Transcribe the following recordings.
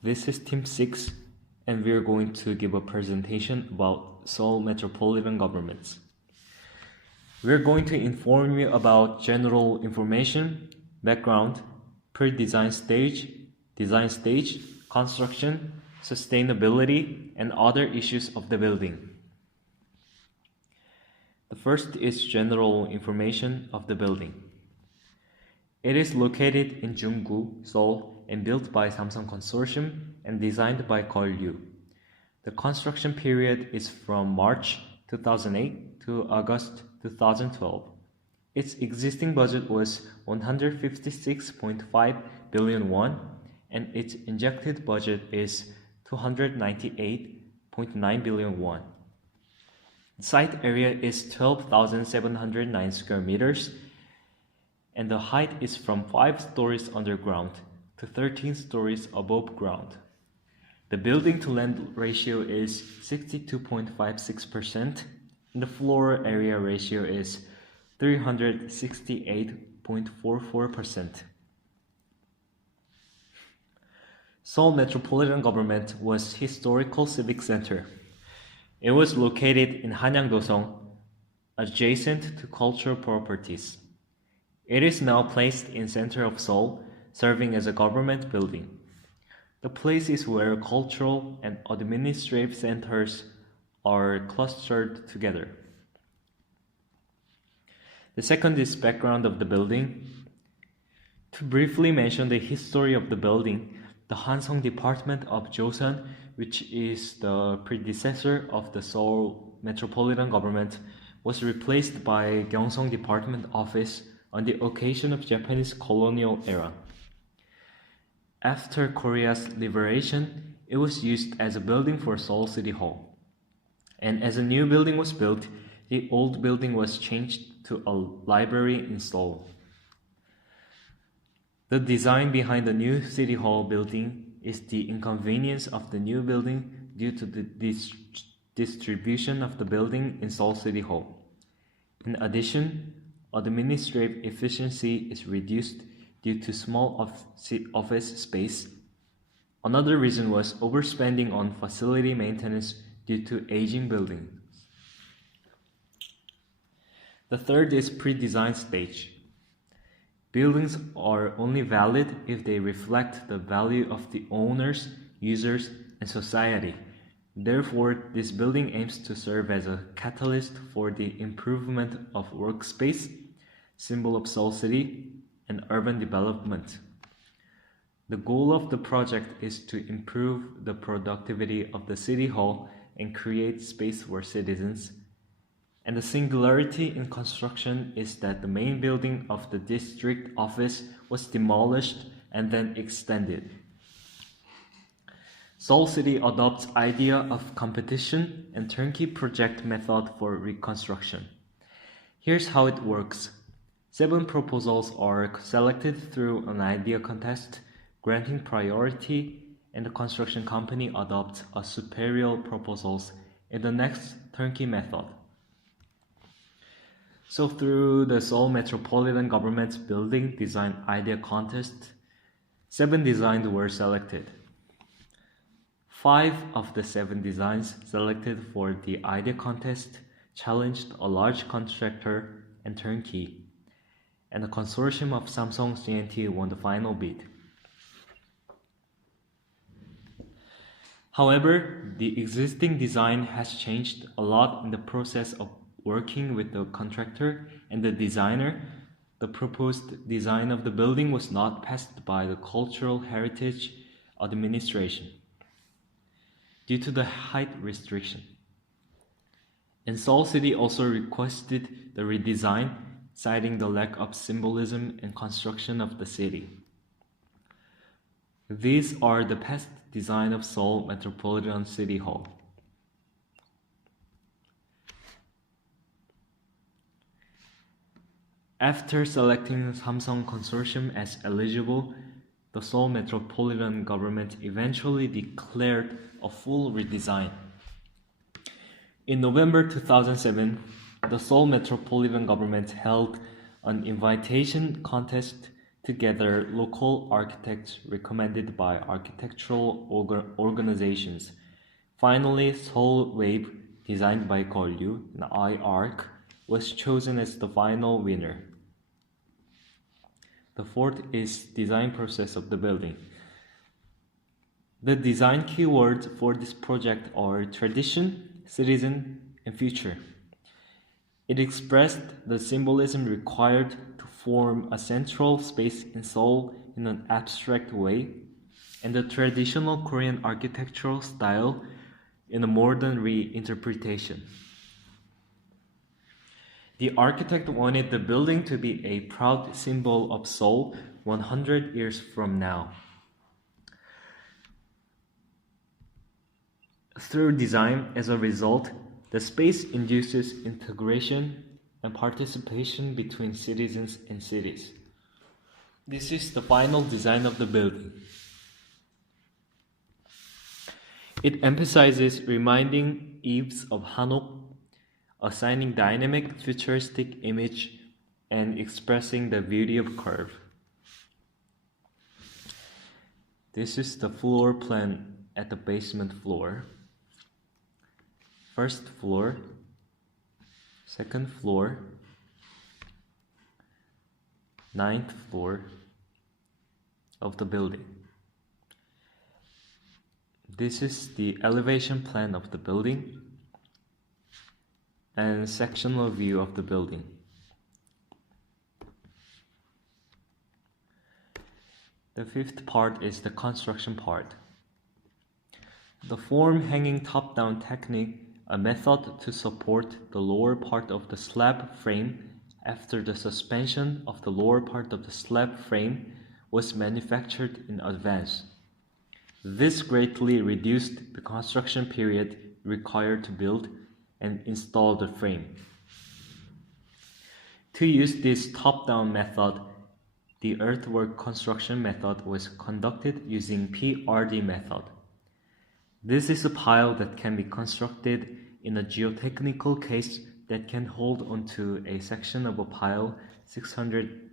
This is Team 6, and we are going to give a presentation about Seoul Metropolitan Governments. We are going to inform you about general information, background, pre-design stage, design stage, construction, sustainability, and other issues of the building. The first is general information of the building. It is located in Junggu, Seoul, and built by Samsung Consortium and designed by Gyeolju. The construction period is from March 2008 to August 2012. Its existing budget was 156.5 billion won, and its injected budget is 298.9 billion won. The site area is 12,709 square meters, and the height is from 5 stories underground to 13 stories above ground. The building to land ratio is 62.56%, and the floor area ratio is 368.44%. Seoul Metropolitan Government was historical civic center. It was located in Hanyang-do-song, adjacent to cultural properties. It is now placed in center of Seoul, serving as a government building. The place is where cultural and administrative centers are clustered together. The second is background of the building. To briefly mention the history of the building, the Hansong Department of Joseon, which is the predecessor of the Seoul Metropolitan Government, was replaced by Gyeongsong Department Office on the occasion of Japanese colonial era. After Korea's liberation, it was used as a building for Seoul City Hall. And as a new building was built, the old building was changed to a library in Seoul. The design behind the new City Hall building is the inconvenience of the new building due to the distribution of the building in Seoul City Hall. In addition, administrative efficiency is reduced due to small office space. Another reason was overspending on facility maintenance due to aging buildings. The third is pre-design stage. Buildings are only valid if they reflect the value of the owners, users, and society. Therefore, this building aims to serve as a catalyst for the improvement of workspace, symbol of Seoul City, and urban development. The goal of the project is to improve the productivity of the City Hall and create space for citizens. And the singularity in construction is that the main building of the district office was demolished and then extended. Seoul City adopts idea of competition and turnkey project method for reconstruction. Here's how it works. 7 proposals are selected through an idea contest, granting priority, and the construction company adopts a superior proposals in the next turnkey method. So through the Seoul Metropolitan Government's building design idea contest, 7 designs were selected. 5 of the 7 designs selected for the idea contest challenged a large contractor and turnkey, and the consortium of Samsung C&T won the final bid. However, the existing design has changed a lot in the process of working with the contractor and the designer. The proposed design of the building was not passed by the Cultural Heritage Administration due to the height restriction. And Seoul City also requested the redesign, citing the lack of symbolism and construction of the city. These are the past design of Seoul Metropolitan City Hall. After selecting Samsung Consortium as eligible, the Seoul Metropolitan Government eventually declared a full redesign. In November 2007, the Seoul Metropolitan Government held an invitation contest together local architects recommended by architectural organizations. Finally, Seoul Wave, designed by Golyu and iArc, was chosen as the final winner. The fourth is design process of the building. The design keywords for this project are tradition, citizen, and future. It expressed the symbolism required to form a central space in Seoul in an abstract way, and the traditional Korean architectural style in a modern reinterpretation. The architect wanted the building to be a proud symbol of Seoul 100 years from now. Through design, as a result, the space induces integration and participation between citizens and cities. This is the final design of the building. It emphasizes reminding eaves of Hanok, assigning dynamic futuristic image, and expressing the beauty of curve. This is the floor plan at the basement floor. First floor, second floor, 9th floor of the building. This is the elevation plan of the building and sectional view of the building. The fifth part is the construction part. The form hanging top-down technique, a method to support the lower part of the slab frame after the suspension of the lower part of the slab frame was manufactured in advance. This greatly reduced the construction period required to build and install the frame. To use this top-down method, the earthwork construction method was conducted using PRD method. This is a pile that can be constructed in a geotechnical case that can hold onto a section of a pile 600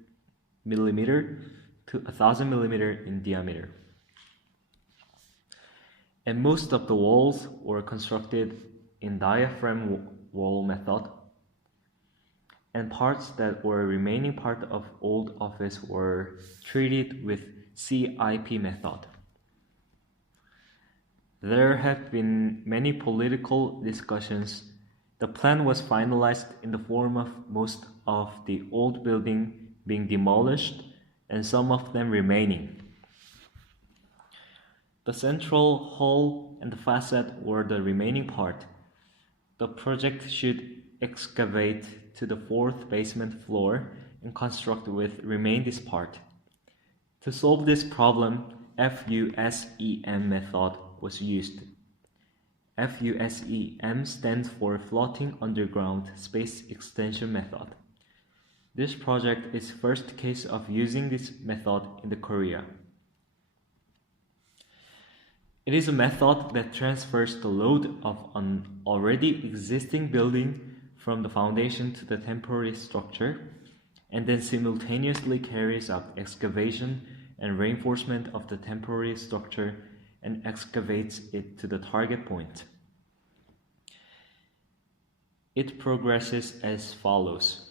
mm to 1000 mm in diameter. And most of the walls were constructed in diaphragm wall method, and parts that were remaining part of old office were treated with CIP method. There have been many political discussions. The plan was finalized in the form of most of the old building being demolished and some of them remaining. The central hall and the facade were the remaining part. The project should excavate to the 4th basement floor and construct with remain this part. To solve this problem, FUSEM method was used. FUSEM stands for Floating Underground Space Extension Method. This project is first case of using this method in the Korea. It is a method that transfers the load of an already existing building from the foundation to the temporary structure, and then simultaneously carries out excavation and reinforcement of the temporary structure and excavates it to the target point. It progresses as follows.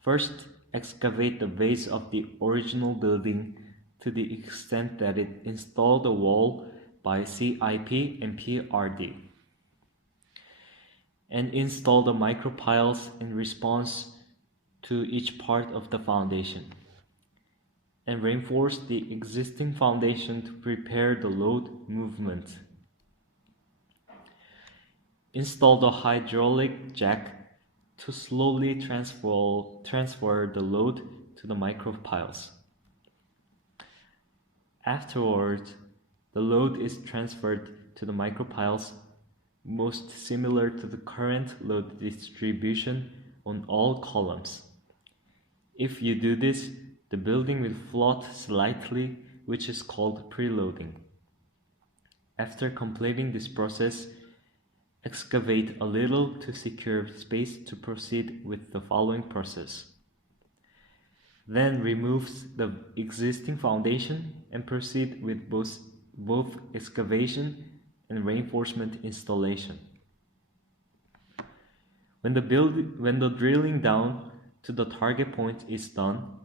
First, excavate the base of the original building to the extent that it install the wall by CIP and PRD, and install the micropiles in response to each part of the foundation, and reinforce the existing foundation to prepare the load movement. Install the hydraulic jack to slowly transfer the load to the micropiles. Afterwards, the load is transferred to the micropiles, most similar to the current load distribution on all columns. If you do this, the building will float slightly, which is called preloading. After completing this process, excavate a little to secure space to proceed with the following process. then removes the existing foundation and proceed with both excavation and reinforcement installation. When the drilling down to the target point is done,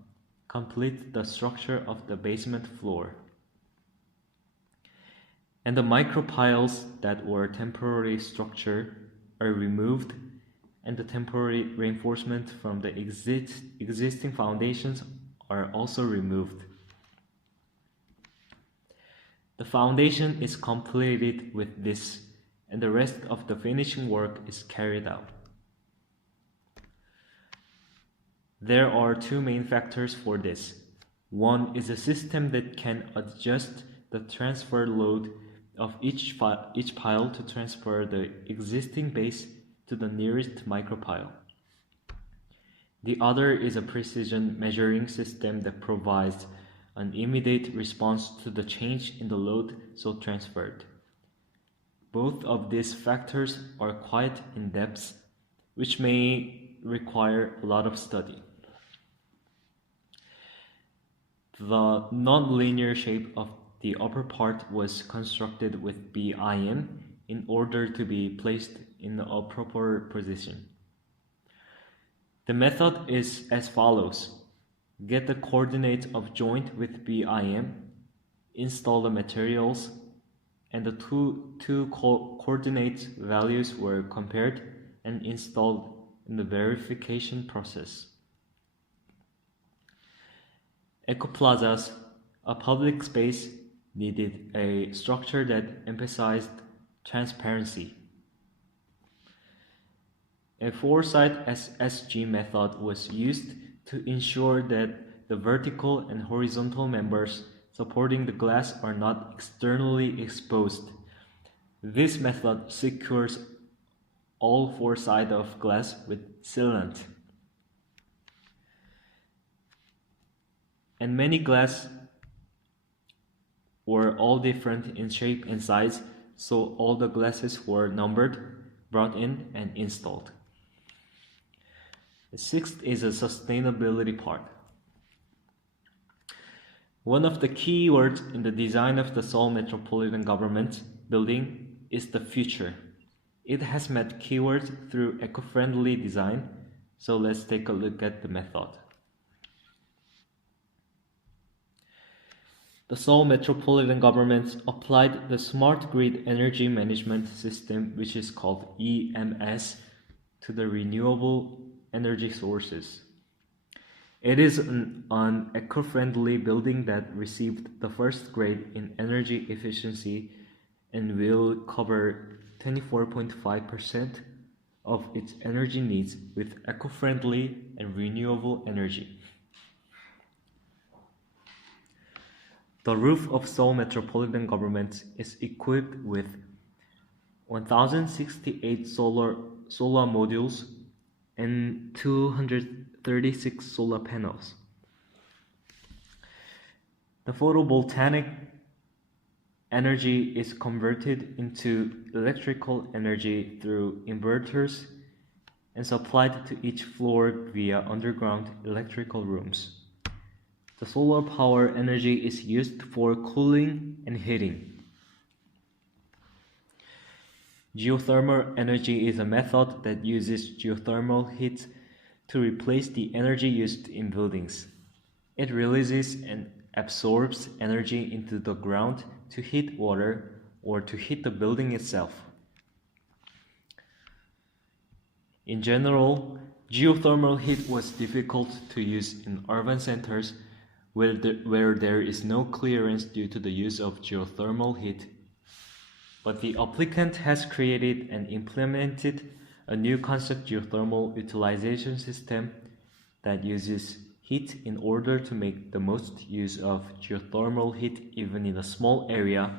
complete the structure of the basement floor. And the micropiles that were temporary structure are removed, and the temporary reinforcement from the existing foundations are also removed. The foundation is completed with this, and the rest of the finishing work is carried out. There are two main factors for this. One is a system that can adjust the transfer load of each pile to transfer the existing base to the nearest micropile. The other is a precision measuring system that provides an immediate response to the change in the load so transferred. Both of these factors are quite in-depth, which may require a lot of study. The non-linear shape of the upper part was constructed with BIM in order to be placed in a proper position. The method is as follows. Get the coordinates of joint with BIM, install the materials, and the two coordinate values were compared and installed in the verification process. Ecoplazas, a public space, needed a structure that emphasized transparency. A four-side SSG method was used to ensure that the vertical and horizontal members supporting the glass are not externally exposed. This method secures all four sides of glass with sealant. And many glass were all different in shape and size, so all the glasses were numbered, brought in, and installed. The sixth is a sustainability part. One of the key words in the design of the Seoul Metropolitan Government building is the future. It has met keywords through eco-friendly design, so let's take a look at the method. The Seoul Metropolitan Government applied the Smart Grid Energy Management System, which is called EMS, to the renewable energy sources. It is an eco-friendly building that received the first grade in energy efficiency and will cover 24.5% of its energy needs with eco-friendly and renewable energy. The roof of Seoul Metropolitan Government is equipped with 1,068 solar modules and 236 solar panels. The photovoltaic energy is converted into electrical energy through inverters and supplied to each floor via underground electrical rooms. The solar power energy is used for cooling and heating. Geothermal energy is a method that uses geothermal heat to replace the energy used in buildings. It releases and absorbs energy into the ground to heat water or to heat the building itself. In general, geothermal heat was difficult to use in urban centers where there is no clearance due to the use of geothermal heat. But the applicant has created and implemented a new concept geothermal utilization system that uses heat in order to make the most use of geothermal heat even in a small area.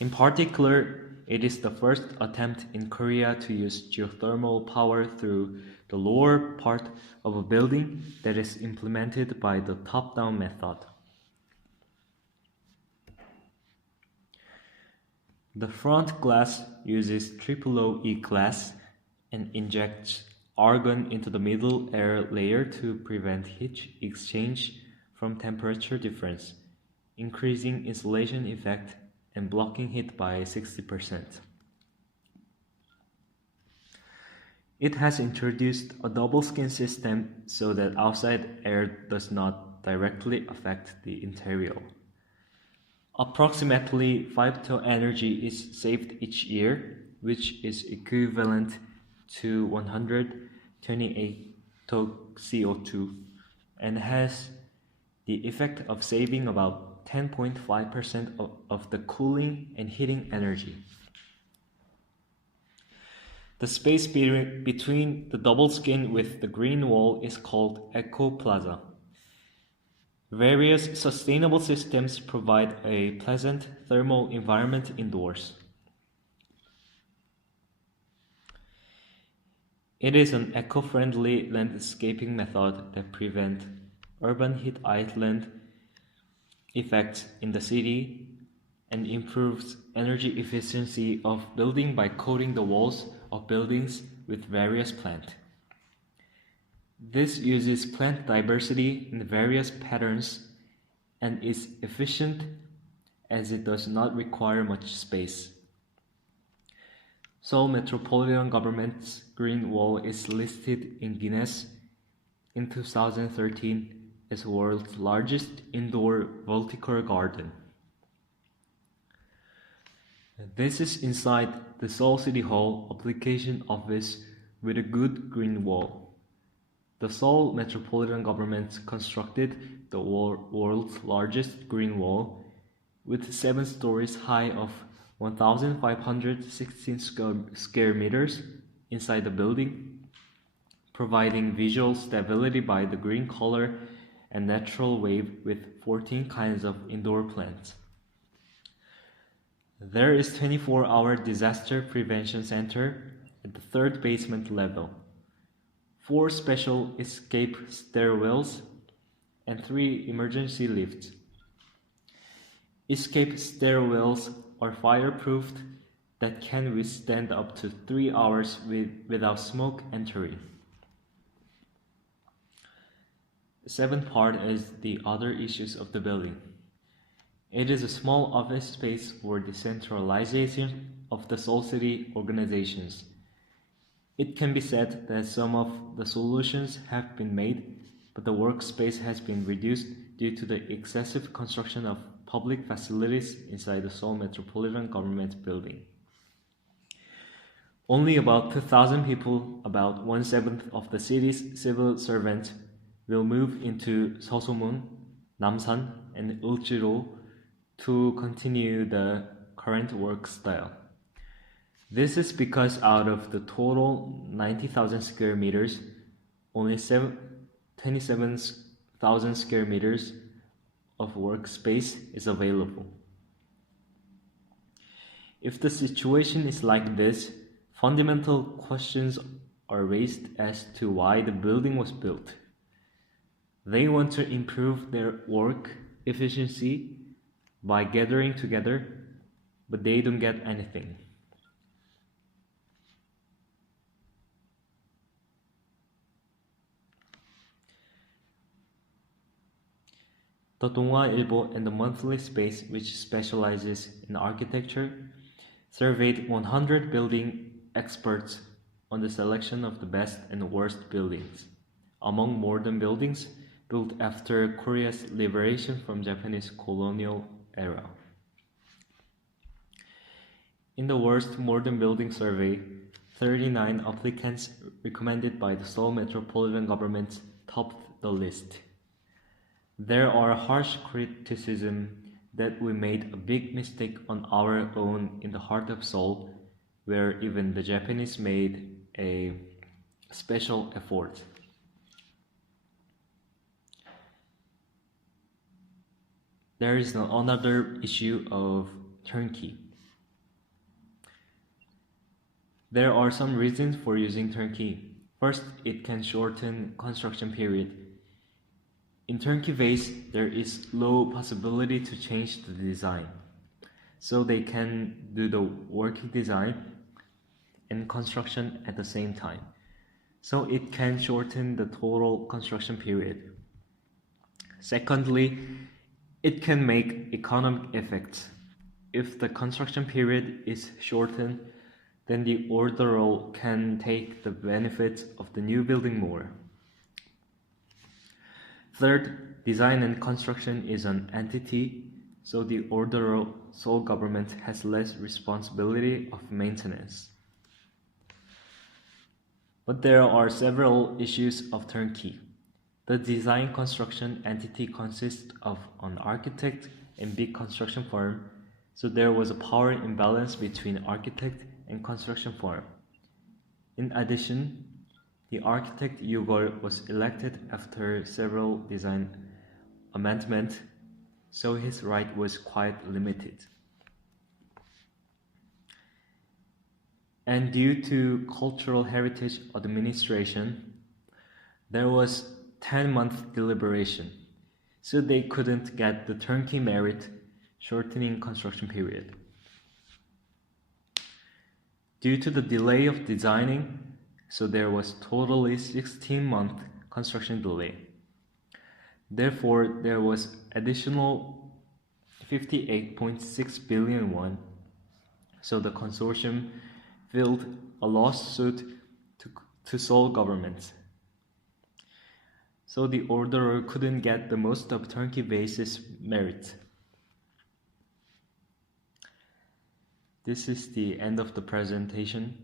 In particular, it is the first attempt in Korea to use geothermal power through the lower part of a building that is implemented by the top-down method. The front glass uses OOE glass and injects argon into the middle air layer to prevent heat exchange from temperature difference, increasing insulation effect and blocking heat by 60%. It has introduced a double skin system so that outside air does not directly affect the interior. Approximately 5 ton energy is saved each year, which is equivalent to 128 ton CO2, and has the effect of saving about 10.5% of the cooling and heating energy. The space between the double skin with the green wall is called Eco Plaza. Various sustainable systems provide a pleasant thermal environment indoors. It is an eco-friendly landscaping method that prevents urban heat island effects in the city and improves energy efficiency of building by coating the walls of buildings with various plants. This uses plant diversity in various patterns and is efficient as it does not require much space. Seoul Metropolitan Government's Green Wall is listed in Guinness in 2013 as the world's largest indoor vertical garden. This is inside the Seoul City Hall application office with a good green wall. The Seoul Metropolitan Government constructed the world's largest green wall with 7 stories high of 1,516 square meters inside the building, providing visual stability by the green color and natural wave with 14 kinds of indoor plants. There is 24-hour disaster prevention center at the 3rd basement level, 4 special escape stairwells, and 3 emergency lifts. Escape stairwells are fireproofed that can withstand up to 3 hours without smoke entering. The 7th part is the other issues of the building. It is a small office space for decentralization of the Seoul City organizations. It can be said that some of the solutions have been made, but the workspace has been reduced due to the excessive construction of public facilities inside the Seoul Metropolitan Government building. Only about 2,000 people, about 1/7 of the city's civil servants, will move into Seosomun, Namsan, and Ulchiro to continue the current work style. This is because out of the total 90,000 square meters, only 27,000 square meters of workspace is available. If the situation is like this, fundamental questions are raised as to why the building was built. They want to improve their work efficiency by gathering together, but they don't get anything. The Donghua Ilbo and the Monthly Space, which specializes in architecture, surveyed 100 building experts on the selection of the best and worst buildings among modern buildings built after Korea's liberation from Japanese colonial era. In the worst modern building survey, 39 applicants recommended by the Seoul Metropolitan Government topped the list. There are harsh criticism that we made a big mistake on our own in the heart of Seoul, where even the Japanese made a special effort. There is another issue of turnkey. There are some reasons for using turnkey. First, it can shorten construction period. In turnkey phase, there is low possibility to change the design, so they can do the working design and construction at the same time. so it can shorten the total construction period. Secondly, it can make economic effects. If the construction period is shortened, then the orderer can take the benefits of the new building more. Third, design and construction is an entity, so the orderer Seoul government has less responsibility of maintenance. But there are several issues of turnkey. The design construction entity consists of an architect and big construction firm, so there was a power imbalance between architect and construction firm. In addition, the architect Yugol was elected after several design amendments, so his right was quite limited. And due to Cultural Heritage Administration, there was 10-month deliberation, so they couldn't get the turnkey merit, shortening construction period. Due to the delay of designing, so there was totally 16-month construction delay. Therefore, there was additional 58.6 billion won, so the consortium filed a lawsuit to Seoul government. So the orderer couldn't get the most of turnkey basis merit. This is the end of the presentation.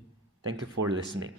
Thank you for listening.